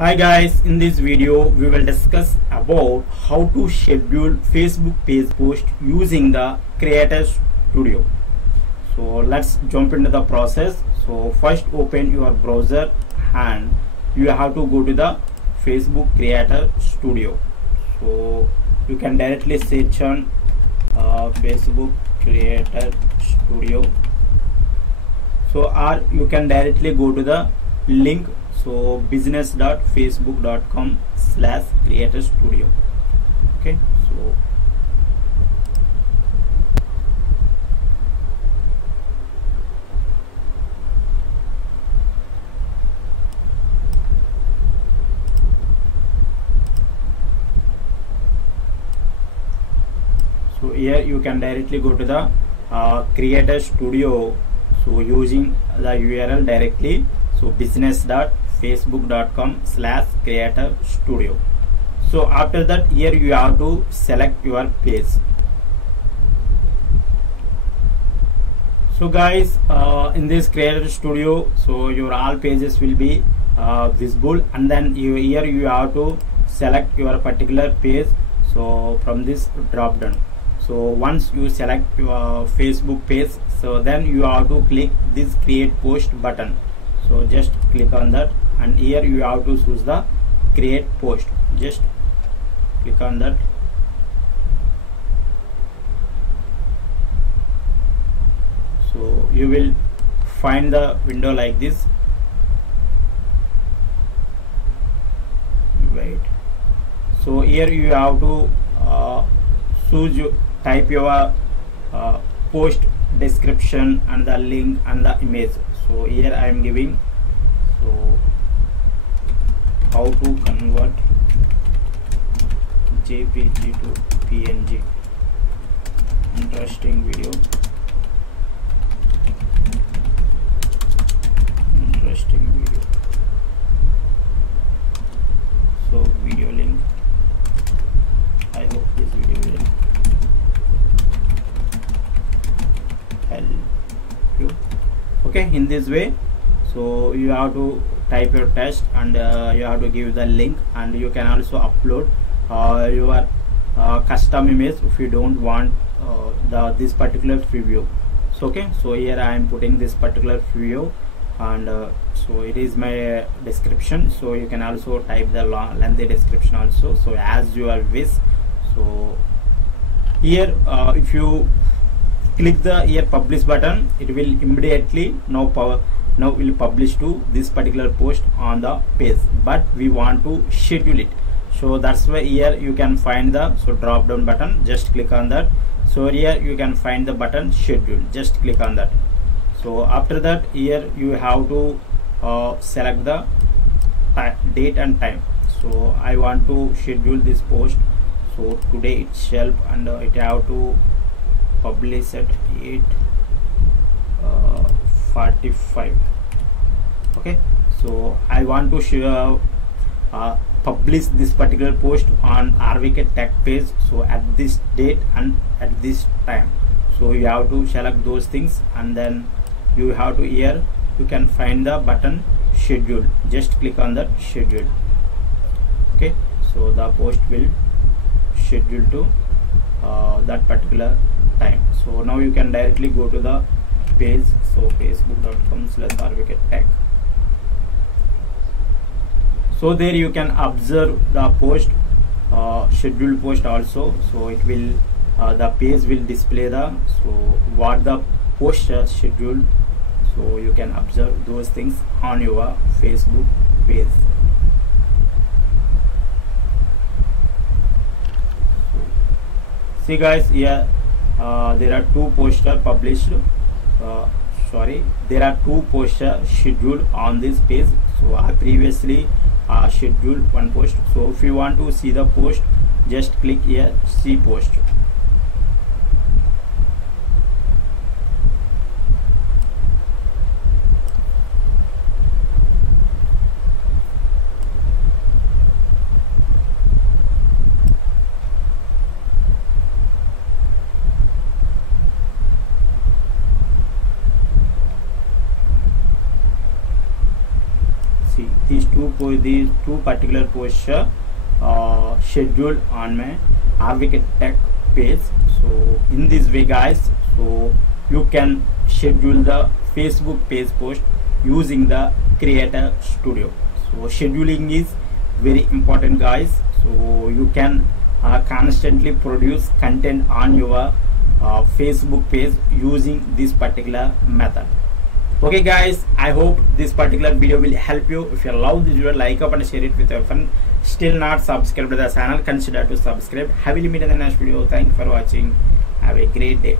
Hi guys, in this video we will discuss about how to schedule Facebook page post using the Creator Studio. So let's jump into the process. So first open your browser and you have to go to the Facebook Creator Studio. So you can directly search on Facebook Creator Studio. So or you can directly go to the link, so business.facebook.com/creator studio. Okay, so here you can directly go to the Creator Studio, so using the URL directly, so business.facebook.com/creator studio. So after that, here you have to select your page. So guys, in this Creator Studio, so your all pages will be visible, and then here you have to select your particular page, so from this drop down. So once you select your Facebook page, so then you have to click this create post button. So just click on that, and here you have to choose the create post. Just click on that. So you will find the window like this. Wait. So here you have to type your post description and the link and the image. So here I am giving, so how to convert JPG to PNG. Interesting video. So video link. I hope this video will help you. Okay, in this way, so you have to type your text, and you have to give the link, and you can also upload your custom image if you don't want this particular preview. So okay, so here I am putting this particular preview, and so it is my description. So you can also type the lengthy description also, so as you are wish. So here if you click the here publish button, it will immediately now will publish to this particular post on the page, but we want to schedule it. So that's why here you can find the drop down button. Just click on that. So here you can find the button schedule. Just click on that. So after that, here you have to select the date and time. So I want to schedule this post so today itself, and it have to publish at 8:45. Okay, so I want to publish this particular post on RVK Tech page, so at this date and at this time. So you have to select those things, and then you have to here you can find the button schedule. Just click on that schedule. Okay, so the post will schedule to that particular time. So now you can directly go to the page, so facebook.com/RVK-Tech. So there you can observe the post, scheduled post also. So it will the page will display the what the post scheduled. So you can observe those things on your Facebook page. See guys, here there are two posters published. There are two posters scheduled on this page. So I previously scheduled one post. So if you want to see the post, just click here, see post. These two these two particular posts scheduled on my Advocate Tech page. So in this way guys, so you can schedule the Facebook page post using the Creator Studio. So scheduling is very important guys, so you can constantly produce content on your Facebook page using this particular method. Okay guys, I hope this particular video will help you. If you love this video, like up and share it with your friend. Still not subscribed to the channel, consider to subscribe. Have a meet in the next video. Thank you for watching. Have a great day.